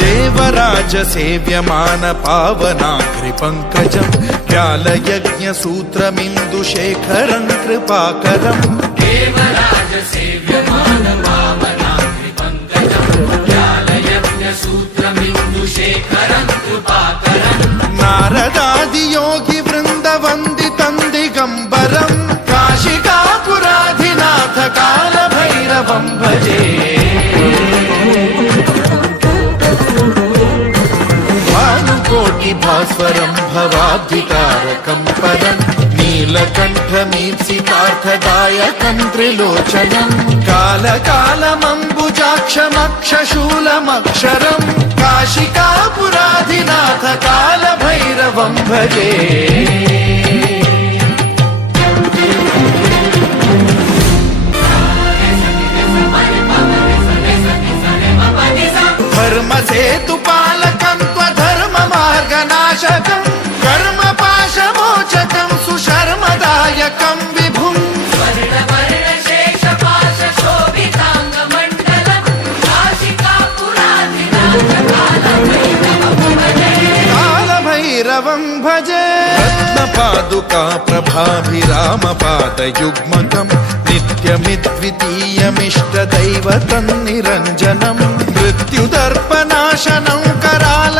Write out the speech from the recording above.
देवराज सेव्यमान पावनाघ्रि पंकजं व्यालयज्ञ सूत्रमिन्दुशेखरं कृपाकरं देवराज सेव्यमान पावनाघ्रि पंकजं व्यालयज्ञ सूत्रमिन्दुशेखरं कृपाकरं नारदादि योगी वृन्द वन्दितं दिगम्बरं काशिकापुराधिनाथ कालभैरवं भजे कोटि भास्वरं भवाब्धिकारकं परं नीलकण्ठमीप्सितार्थदायकं त्रिलोचनं कालकालमम्बुजाक्षमक्षशूलमक्षरं काशिकापुराधिनाथ कालभैरवं भजे धर्मसेतुपालकं त्वधर्ममार्गनाशकं कर्मपाशमोचकं सुशर्मदायकं विभुं स्वर्णवर्णशेषपाशशोभिताङ्गमण्डलं काशिकापुराधिनाथ कालभैरवं भजे रत्नपादुका प्रभाभिरामपादयुग्मकं नित्यमिद्वितीयमिष्टदैवतं निरञ्जनं मृत्युदर्पनाशनं कराल